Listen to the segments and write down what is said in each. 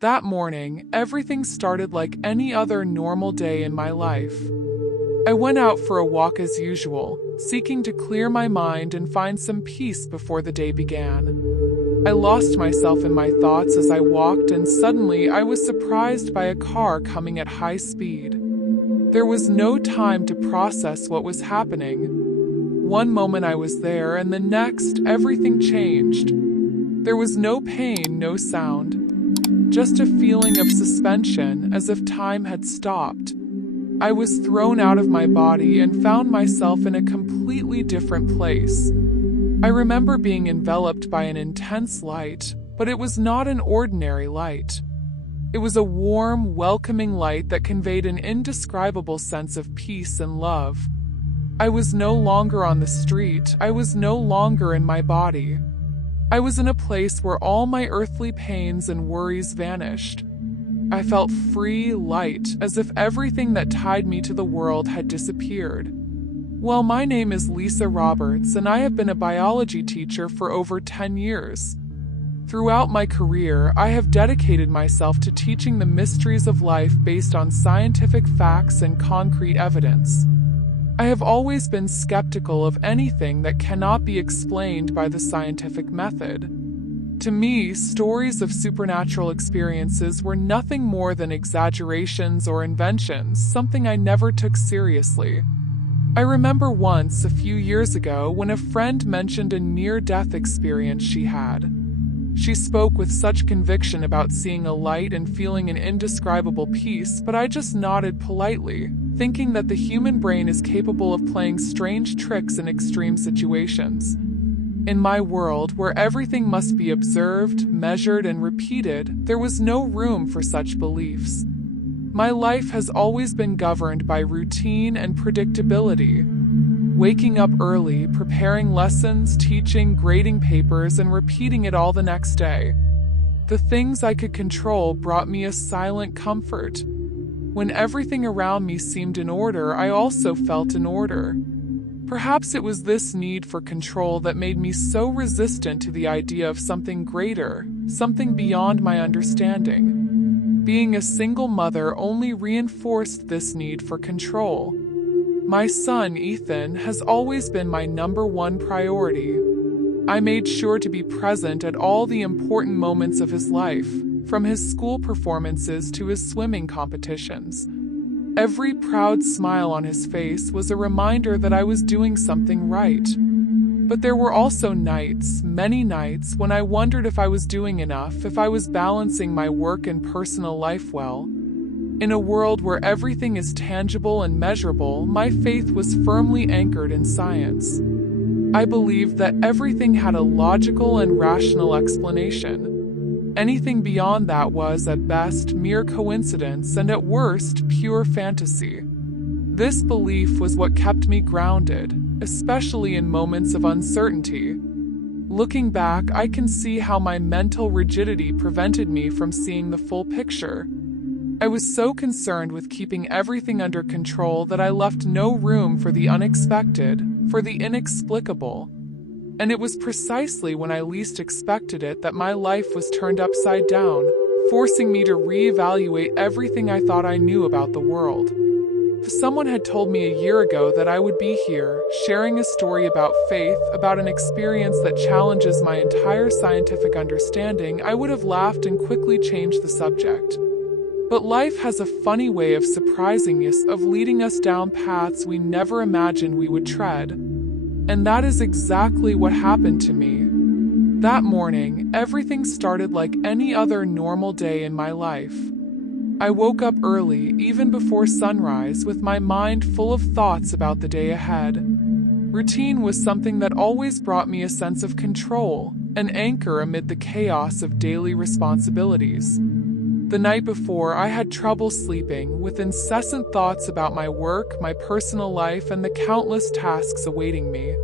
That morning, everything started like any other normal day in my life. I went out for a walk as usual, seeking to clear my mind and find some peace before the day began. I lost myself in my thoughts as I walked, and suddenly I was surprised by a car coming at high speed. There was no time to process what was happening. One moment I was there, and the next, everything changed. There was no pain, no sound. Just a feeling of suspension, as if time had stopped. I was thrown out of my body and found myself in a completely different place. I remember being enveloped by an intense light, but it was not an ordinary light. It was a warm, welcoming light that conveyed an indescribable sense of peace and love. I was no longer on the street. I was no longer in my body. I was in a place where all my earthly pains and worries vanished. I felt free, light, as if everything that tied me to the world had disappeared. Well, my name is Lisa Roberts, and I have been a biology teacher for over 10 years. Throughout my career, I have dedicated myself to teaching the mysteries of life based on scientific facts and concrete evidence. I have always been skeptical of anything that cannot be explained by the scientific method. To me, stories of supernatural experiences were nothing more than exaggerations or inventions, something I never took seriously. I remember once, a few years ago, when a friend mentioned a near-death experience she had. She spoke with such conviction about seeing a light and feeling an indescribable peace, but I just nodded politely, thinking that the human brain is capable of playing strange tricks in extreme situations. In my world, where everything must be observed, measured, and repeated, there was no room for such beliefs. My life has always been governed by routine and predictability. Waking up early, preparing lessons, teaching, grading papers, and repeating it all the next day. The things I could control brought me a silent comfort. When everything around me seemed in order, I also felt in order. Perhaps it was this need for control that made me so resistant to the idea of something greater, something beyond my understanding. Being a single mother only reinforced this need for control. My son, Ethan, has always been my #1 priority. I made sure to be present at all the important moments of his life, from his school performances to his swimming competitions. Every proud smile on his face was a reminder that I was doing something right. But there were also nights, many nights, when I wondered if I was doing enough, if I was balancing my work and personal life well. In a world where everything is tangible and measurable, my faith was firmly anchored in science. I believed that everything had a logical and rational explanation. Anything beyond that was, at best, mere coincidence, and at worst, pure fantasy. This belief was what kept me grounded, especially in moments of uncertainty. Looking back, I can see how my mental rigidity prevented me from seeing the full picture. I was so concerned with keeping everything under control that I left no room for the unexpected, for the inexplicable. And it was precisely when I least expected it that my life was turned upside down, forcing me to reevaluate everything I thought I knew about the world. If someone had told me a year ago that I would be here, sharing a story about faith, about an experience that challenges my entire scientific understanding, I would have laughed and quickly changed the subject. But life has a funny way of surprising us, of leading us down paths we never imagined we would tread. And that is exactly what happened to me. That morning, everything started like any other normal day in my life. I woke up early, even before sunrise, with my mind full of thoughts about the day ahead. Routine was something that always brought me a sense of control, an anchor amid the chaos of daily responsibilities. The night before, I had trouble sleeping, with incessant thoughts about my work, my personal life, and the countless tasks awaiting me.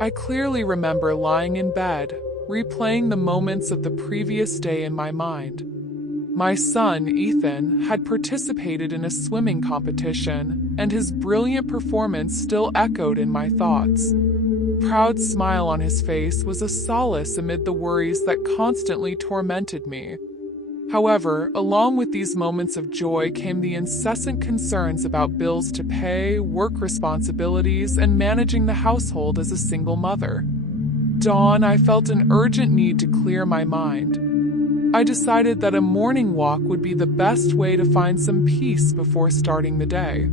I clearly remember lying in bed, replaying the moments of the previous day in my mind. My son, Ethan, had participated in a swimming competition, and his brilliant performance still echoed in my thoughts. Proud smile on his face was a solace amid the worries that constantly tormented me. However, along with these moments of joy came the incessant concerns about bills to pay, work responsibilities, and managing the household as a single mother. Dawn, I felt an urgent need to clear my mind. I decided that a morning walk would be the best way to find some peace before starting the day.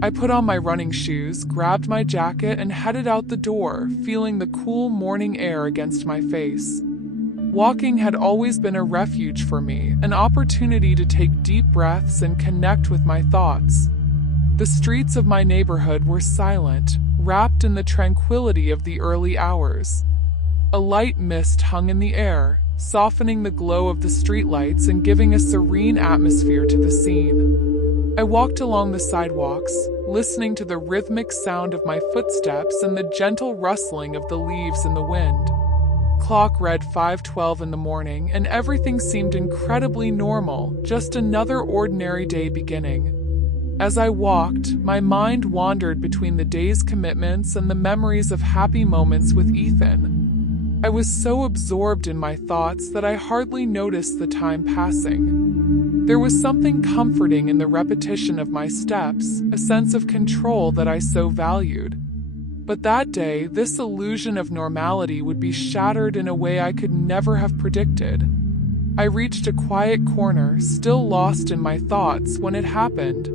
I put on my running shoes, grabbed my jacket, and headed out the door, feeling the cool morning air against my face. Walking had always been a refuge for me, an opportunity to take deep breaths and connect with my thoughts. The streets of my neighborhood were silent, wrapped in the tranquility of the early hours. A light mist hung in the air, softening the glow of the streetlights and giving a serene atmosphere to the scene. I walked along the sidewalks, listening to the rhythmic sound of my footsteps and the gentle rustling of the leaves in the wind. Clock read 5:12 in the morning, and everything seemed incredibly normal, just another ordinary day beginning. As I walked, my mind wandered between the day's commitments and the memories of happy moments with Ethan. I was so absorbed in my thoughts that I hardly noticed the time passing. There was something comforting in the repetition of my steps, a sense of control that I so valued. But that day, this illusion of normality would be shattered in a way I could never have predicted. I reached a quiet corner, still lost in my thoughts, when it happened.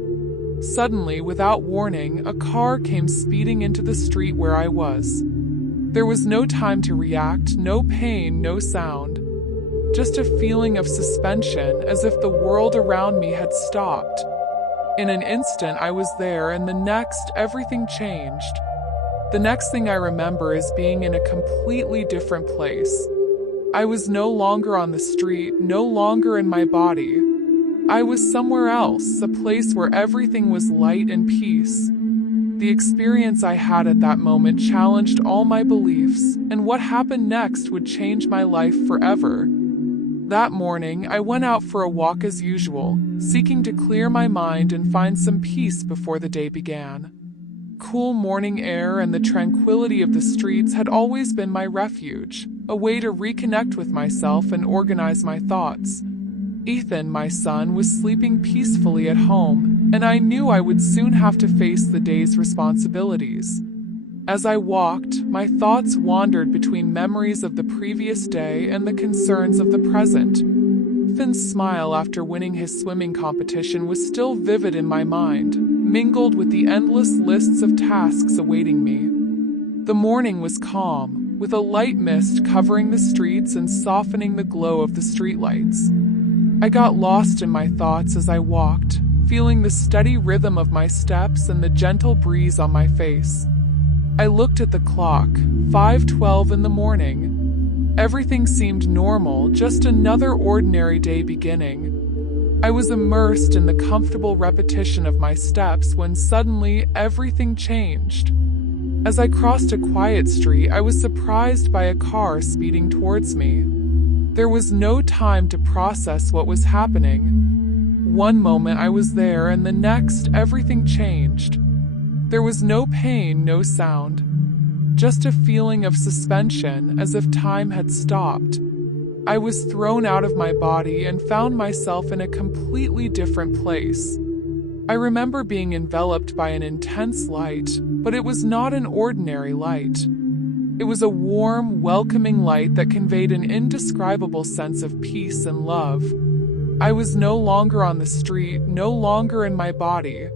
Suddenly, without warning, a car came speeding into the street where I was. There was no time to react, no pain, no sound. Just a feeling of suspension, as if the world around me had stopped. In an instant, I was there, and the next, everything changed. The next thing I remember is being in a completely different place. I was no longer on the street, no longer in my body. I was somewhere else, a place where everything was light and peace. The experience I had at that moment challenged all my beliefs, and what happened next would change my life forever. That morning, I went out for a walk as usual, seeking to clear my mind and find some peace before the day began. Cool morning air and the tranquility of the streets had always been my refuge, a way to reconnect with myself and organize my thoughts. Ethan, my son, was sleeping peacefully at home, and I knew I would soon have to face the day's responsibilities. As I walked, my thoughts wandered between memories of the previous day and the concerns of the present. Ethan's smile after winning his swimming competition was still vivid in my mind, mingled with the endless lists of tasks awaiting me. The morning was calm, with a light mist covering the streets and softening the glow of the streetlights. I got lost in my thoughts as I walked, feeling the steady rhythm of my steps and the gentle breeze on my face. I looked at the clock, 5:12 in the morning. Everything seemed normal, just another ordinary day beginning. I was immersed in the comfortable repetition of my steps when suddenly everything changed. As I crossed a quiet street, I was surprised by a car speeding towards me. There was no time to process what was happening. One moment I was there, and the next everything changed. There was no pain, no sound. Just a feeling of suspension, as if time had stopped. I was thrown out of my body and found myself in a completely different place. I remember being enveloped by an intense light, but it was not an ordinary light. It was a warm, welcoming light that conveyed an indescribable sense of peace and love. I was no longer on the street, no longer in my body.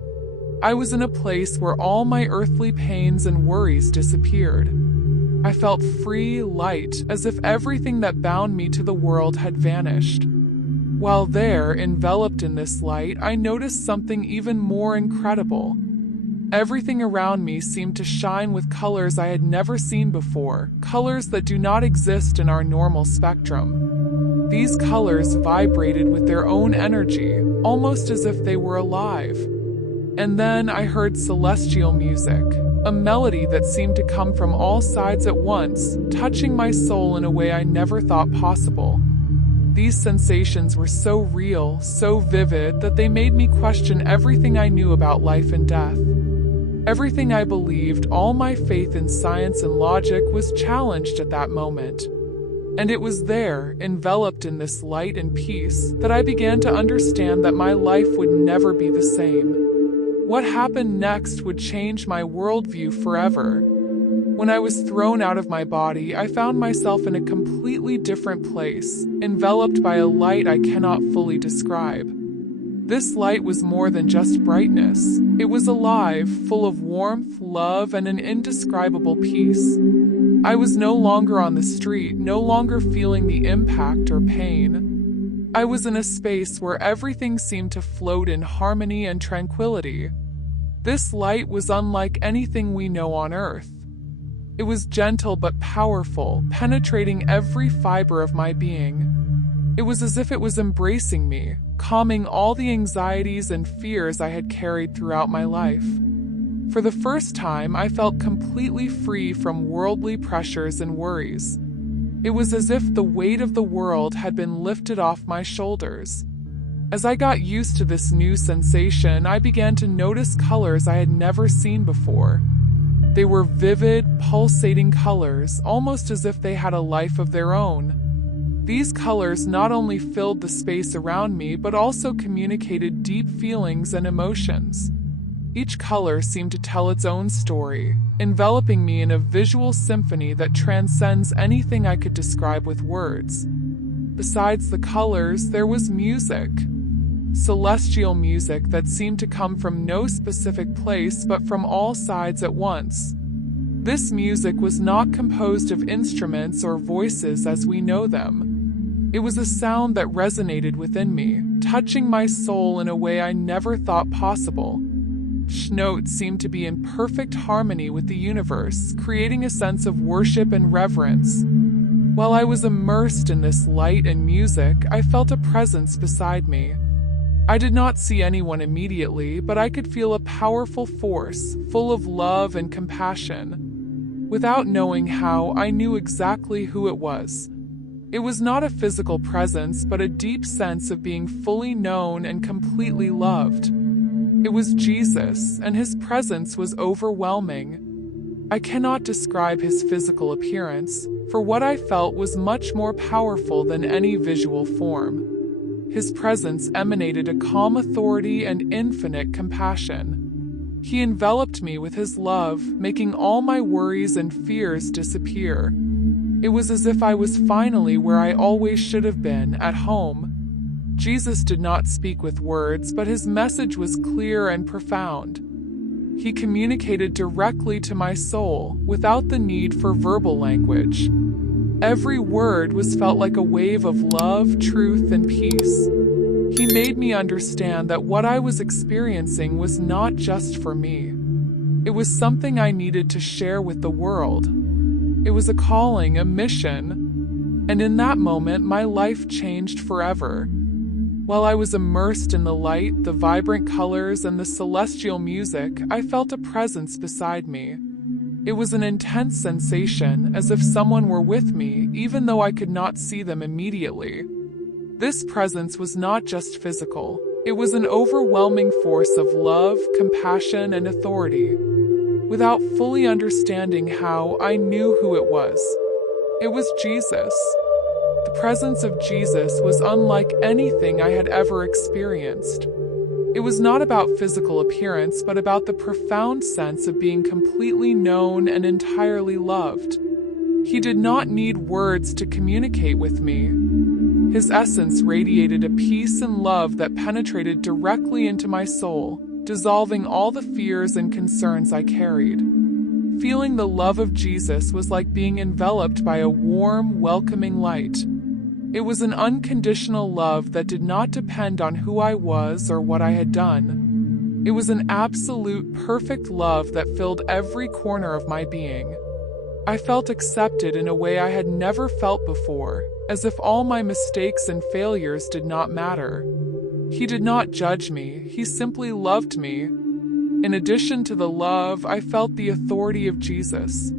I was in a place where all my earthly pains and worries disappeared. I felt free, light, as if everything that bound me to the world had vanished. While there, enveloped in this light, I noticed something even more incredible. Everything around me seemed to shine with colors I had never seen before, colors that do not exist in our normal spectrum. These colors vibrated with their own energy, almost as if they were alive. And then I heard celestial music, a melody that seemed to come from all sides at once, touching my soul in a way I never thought possible. These sensations were so real, so vivid, that they made me question everything I knew about life and death. Everything I believed, all my faith in science and logic, was challenged at that moment. And it was there, enveloped in this light and peace, that I began to understand that my life would never be the same. What happened next would change my worldview forever. When I was thrown out of my body, I found myself in a completely different place, enveloped by a light I cannot fully describe. This light was more than just brightness. It was alive, full of warmth, love, and an indescribable peace. I was no longer on the street, no longer feeling the impact or pain. I was in a space where everything seemed to float in harmony and tranquility. This light was unlike anything we know on Earth. It was gentle but powerful, penetrating every fiber of my being. It was as if it was embracing me, calming all the anxieties and fears I had carried throughout my life. For the first time, I felt completely free from worldly pressures and worries. It was as if the weight of the world had been lifted off my shoulders. As I got used to this new sensation, I began to notice colors I had never seen before. They were vivid, pulsating colors, almost as if they had a life of their own. These colors not only filled the space around me, but also communicated deep feelings and emotions. Each color seemed to tell its own story, enveloping me in a visual symphony that transcends anything I could describe with words. Besides the colors, there was music. Celestial music that seemed to come from no specific place but from all sides at once. This music was not composed of instruments or voices as we know them. It was a sound that resonated within me, touching my soul in a way I never thought possible. Notes seemed to be in perfect harmony with the universe, creating a sense of worship and reverence. While I was immersed in this light and music, I felt a presence beside me. I did not see anyone immediately, but I could feel a powerful force, full of love and compassion. Without knowing how, I knew exactly who it was. It was not a physical presence, but a deep sense of being fully known and completely loved. It was Jesus, and his presence was overwhelming. I cannot describe his physical appearance, for what I felt was much more powerful than any visual form. His presence emanated a calm authority and infinite compassion. He enveloped me with his love, making all my worries and fears disappear. It was as if I was finally where I always should have been, at home. Jesus did not speak with words, but his message was clear and profound. He communicated directly to my soul, without the need for verbal language. Every word was felt like a wave of love, truth, and peace. He made me understand that what I was experiencing was not just for me. It was something I needed to share with the world. It was a calling, a mission, and in that moment, my life changed forever. While I was immersed in the light, the vibrant colors, and the celestial music, I felt a presence beside me. It was an intense sensation, as if someone were with me, even though I could not see them immediately. This presence was not just physical. It was an overwhelming force of love, compassion, and authority. Without fully understanding how, I knew who it was. It was Jesus. The presence of Jesus was unlike anything I had ever experienced. It was not about physical appearance, but about the profound sense of being completely known and entirely loved. He did not need words to communicate with me. His essence radiated a peace and love that penetrated directly into my soul, dissolving all the fears and concerns I carried. Feeling the love of Jesus was like being enveloped by a warm, welcoming light. It was an unconditional love that did not depend on who I was or what I had done. It was an absolute, perfect love that filled every corner of my being. I felt accepted in a way I had never felt before, as if all my mistakes and failures did not matter. He did not judge me, he simply loved me. In addition to the love, I felt the authority of Jesus.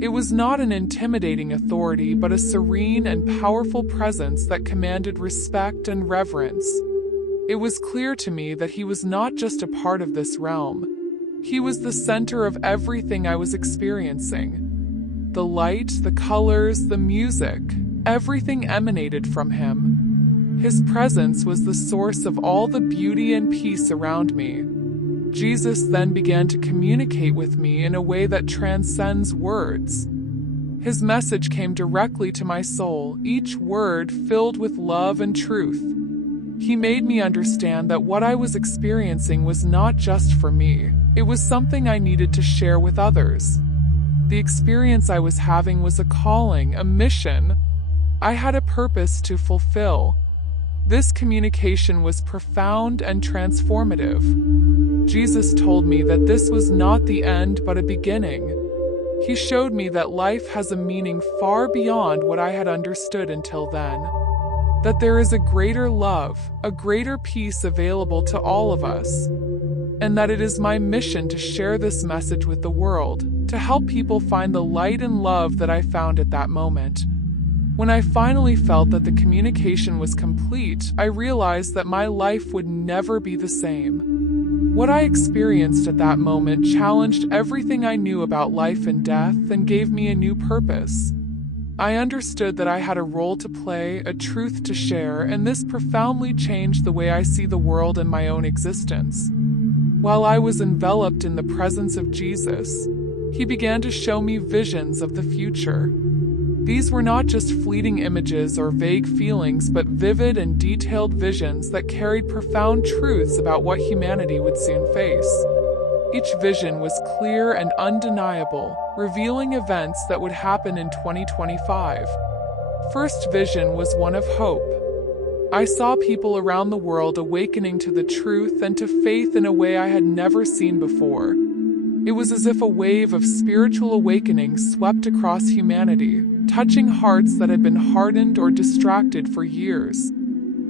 It was not an intimidating authority, but a serene and powerful presence that commanded respect and reverence. It was clear to me that he was not just a part of this realm. He was the center of everything I was experiencing. The light, the colors, the music. Everything emanated from him. His presence was the source of all the beauty and peace around me. Jesus then began to communicate with me in a way that transcends words. His message came directly to my soul, each word filled with love and truth. He made me understand that what I was experiencing was not just for me. It was something I needed to share with others. The experience I was having was a calling, a mission. I had a purpose to fulfill. This communication was profound and transformative. Jesus told me that this was not the end but a beginning. He showed me that life has a meaning far beyond what I had understood until then. That there is a greater love, a greater peace available to all of us. And that it is my mission to share this message with the world, to help people find the light and love that I found at that moment. When I finally felt that the communication was complete, I realized that my life would never be the same. What I experienced at that moment challenged everything I knew about life and death and gave me a new purpose. I understood that I had a role to play, a truth to share, and this profoundly changed the way I see the world and my own existence. While I was enveloped in the presence of Jesus, he began to show me visions of the future. These were not just fleeting images or vague feelings, but vivid and detailed visions that carried profound truths about what humanity would soon face. Each vision was clear and undeniable, revealing events that would happen in 2025. First vision was one of hope. I saw people around the world awakening to the truth and to faith in a way I had never seen before. It was as if a wave of spiritual awakening swept across humanity, touching hearts that had been hardened or distracted for years.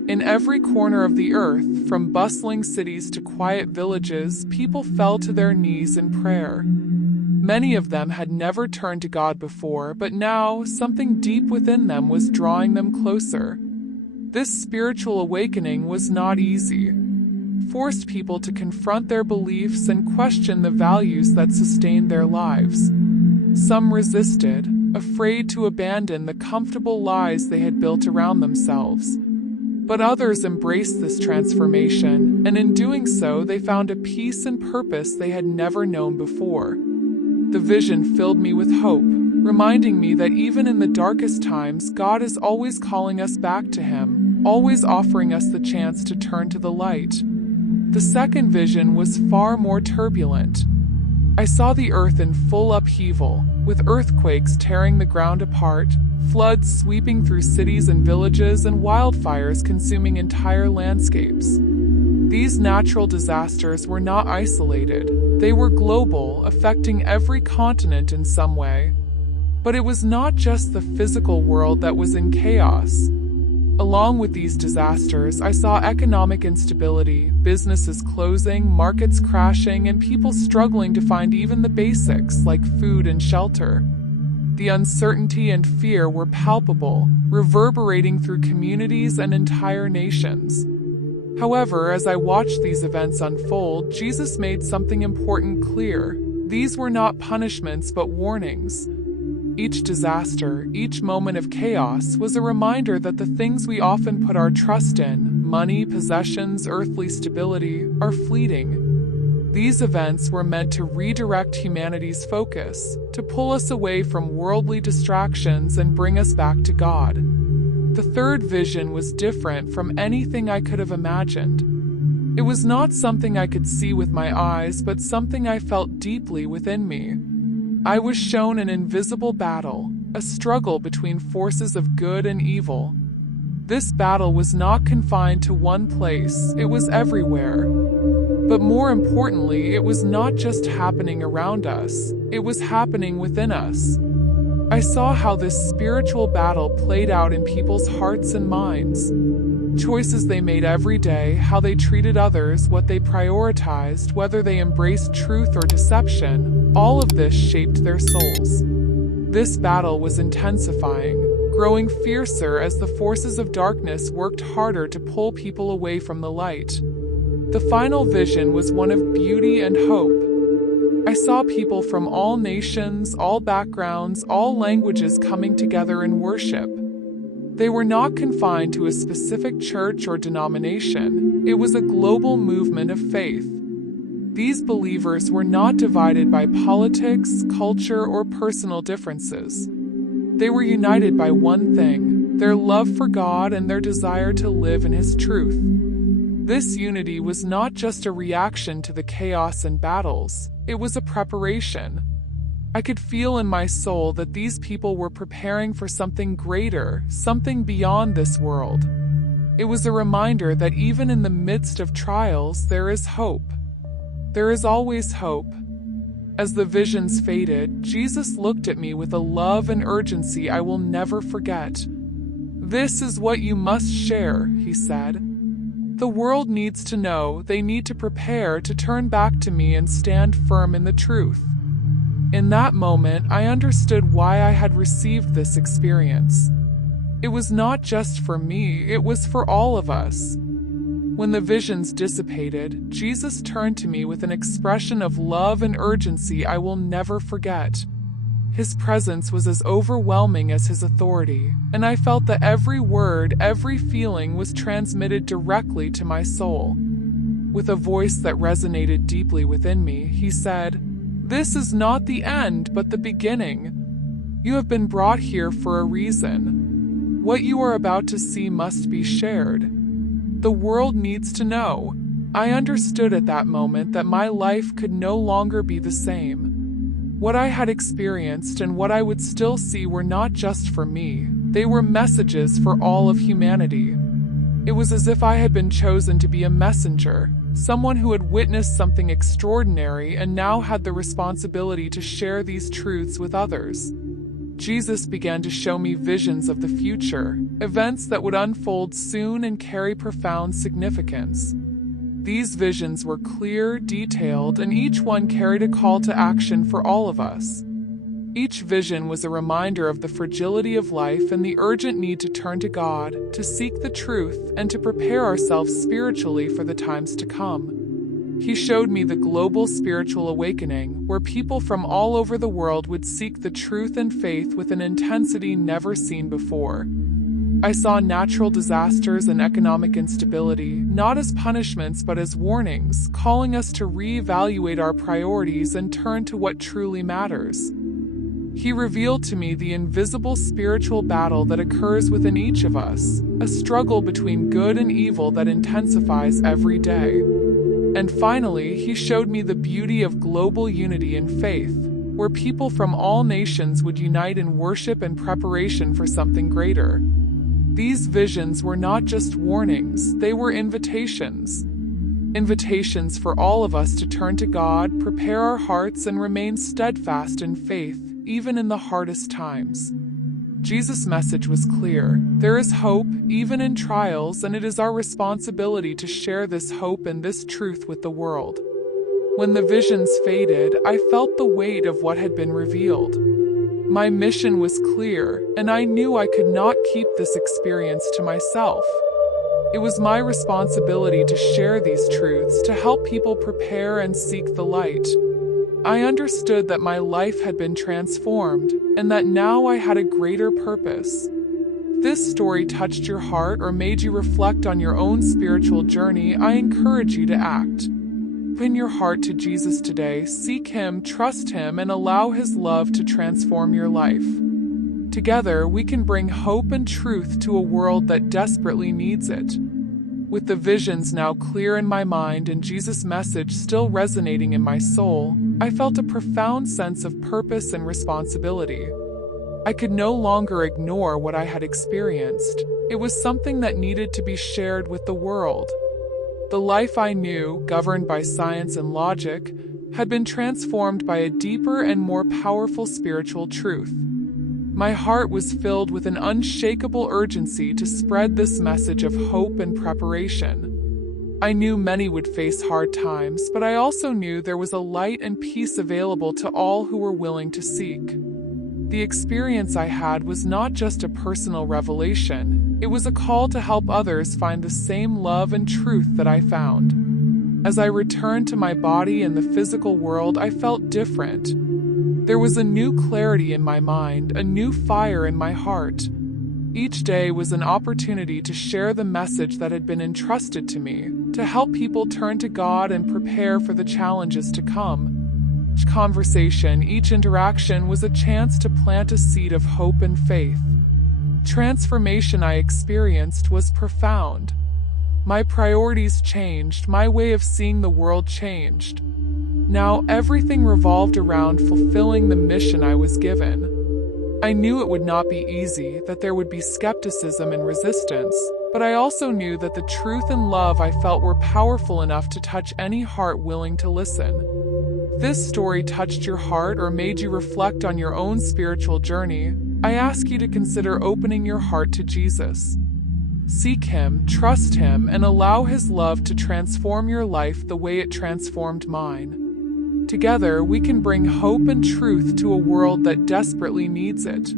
In every corner of the earth, from bustling cities to quiet villages, people fell to their knees in prayer. Many of them had never turned to God before, but now something deep within them was drawing them closer. This spiritual awakening was not easy. Forced people to confront their beliefs and question the values that sustained their lives. Some resisted, afraid to abandon the comfortable lies they had built around themselves. But others embraced this transformation, and in doing so, they found a peace and purpose they had never known before. The vision filled me with hope, reminding me that even in the darkest times, God is always calling us back to Him, always offering us the chance to turn to the light. The second vision was far more turbulent. I saw the earth in full upheaval, with earthquakes tearing the ground apart, floods sweeping through cities and villages, and wildfires consuming entire landscapes. These natural disasters were not isolated. They were global, affecting every continent in some way. But it was not just the physical world that was in chaos. Along with these disasters, I saw economic instability, businesses closing, markets crashing, and people struggling to find even the basics like food and shelter. The uncertainty and fear were palpable, reverberating through communities and entire nations. However, as I watched these events unfold, Jesus made something important clear. These were not punishments but warnings. Each disaster, each moment of chaos, was a reminder that the things we often put our trust in, money, possessions, earthly stability, are fleeting. These events were meant to redirect humanity's focus, to pull us away from worldly distractions and bring us back to God. The third vision was different from anything I could have imagined. It was not something I could see with my eyes, but something I felt deeply within me. I was shown an invisible battle, a struggle between forces of good and evil. This battle was not confined to one place, it was everywhere. But more importantly, it was not just happening around us, it was happening within us. I saw how this spiritual battle played out in people's hearts and minds. Choices they made every day, how they treated others, what they prioritized, whether they embraced truth or deception, all of this shaped their souls. This battle was intensifying, growing fiercer as the forces of darkness worked harder to pull people away from the light. The final vision was one of beauty and hope. I saw people from all nations, all backgrounds, all languages coming together in worship. They were not confined to a specific church or denomination. It was a global movement of faith. These believers were not divided by politics, culture, or personal differences. They were united by one thing: their love for God and their desire to live in His truth. This unity was not just a reaction to the chaos and battles, it was a preparation. I could feel in my soul that these people were preparing for something greater, something beyond this world. It was a reminder that even in the midst of trials, there is hope. There is always hope. As the visions faded, Jesus looked at me with a love and urgency I will never forget. "This is what you must share," He said. "The world needs to know, they need to prepare to turn back to me and stand firm in the truth." In that moment, I understood why I had received this experience. It was not just for me, it was for all of us. When the visions dissipated, Jesus turned to me with an expression of love and urgency I will never forget. His presence was as overwhelming as His authority, and I felt that every word, every feeling was transmitted directly to my soul. With a voice that resonated deeply within me, He said, "This is not the end, but the beginning. You have been brought here for a reason. What you are about to see must be shared. The world needs to know." I understood at that moment that my life could no longer be the same. What I had experienced and what I would still see were not just for me, they were messages for all of humanity. It was as if I had been chosen to be a messenger, someone who had witnessed something extraordinary and now had the responsibility to share these truths with others. Jesus began to show me visions of the future, events that would unfold soon and carry profound significance. These visions were clear, detailed, and each one carried a call to action for all of us. Each vision was a reminder of the fragility of life and the urgent need to turn to God, to seek the truth, and to prepare ourselves spiritually for the times to come. He showed me the global spiritual awakening, where people from all over the world would seek the truth and faith with an intensity never seen before. I saw natural disasters and economic instability, not as punishments but as warnings, calling us to reevaluate our priorities and turn to what truly matters. He revealed to me the invisible spiritual battle that occurs within each of us, a struggle between good and evil that intensifies every day. And finally, He showed me the beauty of global unity in faith, where people from all nations would unite in worship and preparation for something greater. These visions were not just warnings, they were invitations. Invitations for all of us to turn to God, prepare our hearts, and remain steadfast in faith, even in the hardest times. Jesus' message was clear. There is hope, even in trials, and it is our responsibility to share this hope and this truth with the world. When the visions faded, I felt the weight of what had been revealed. My mission was clear, and I knew I could not keep this experience to myself. It was my responsibility to share these truths, to help people prepare and seek the light. I understood that my life had been transformed, and that now I had a greater purpose. If this story touched your heart or made you reflect on your own spiritual journey, I encourage you to act. Open your heart to Jesus today, seek Him, trust Him, and allow His love to transform your life. Together, we can bring hope and truth to a world that desperately needs it. With the visions now clear in my mind and Jesus' message still resonating in my soul, I felt a profound sense of purpose and responsibility. I could no longer ignore what I had experienced. It was something that needed to be shared with the world. The life I knew, governed by science and logic, had been transformed by a deeper and more powerful spiritual truth. My heart was filled with an unshakable urgency to spread this message of hope and preparation. I knew many would face hard times, but I also knew there was a light and peace available to all who were willing to seek. The experience I had was not just a personal revelation, it was a call to help others find the same love and truth that I found. As I returned to my body and the physical world, I felt different. There was a new clarity in my mind, a new fire in my heart. Each day was an opportunity to share the message that had been entrusted to me, to help people turn to God and prepare for the challenges to come. Each conversation, each interaction was a chance to plant a seed of hope and faith. Transformation I experienced was profound. My priorities changed, my way of seeing the world changed. Now everything revolved around fulfilling the mission I was given. I knew it would not be easy, that there would be skepticism and resistance, but I also knew that the truth and love I felt were powerful enough to touch any heart willing to listen. If this story touched your heart or made you reflect on your own spiritual journey, I ask you to consider opening your heart to Jesus. Seek Him, trust Him, and allow His love to transform your life the way it transformed mine. Together, we can bring hope and truth to a world that desperately needs it.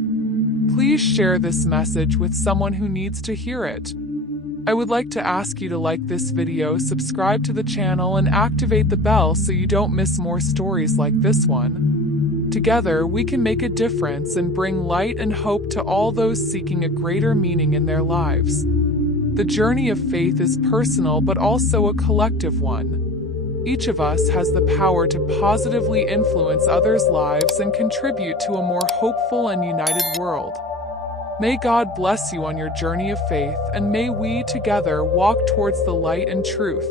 Please share this message with someone who needs to hear it. I would like to ask you to like this video, subscribe to the channel, and activate the bell so you don't miss more stories like this one. Together, we can make a difference and bring light and hope to all those seeking a greater meaning in their lives. The journey of faith is personal but also a collective one. Each of us has the power to positively influence others' lives and contribute to a more hopeful and united world. May God bless you on your journey of faith, and may we together walk towards the light and truth.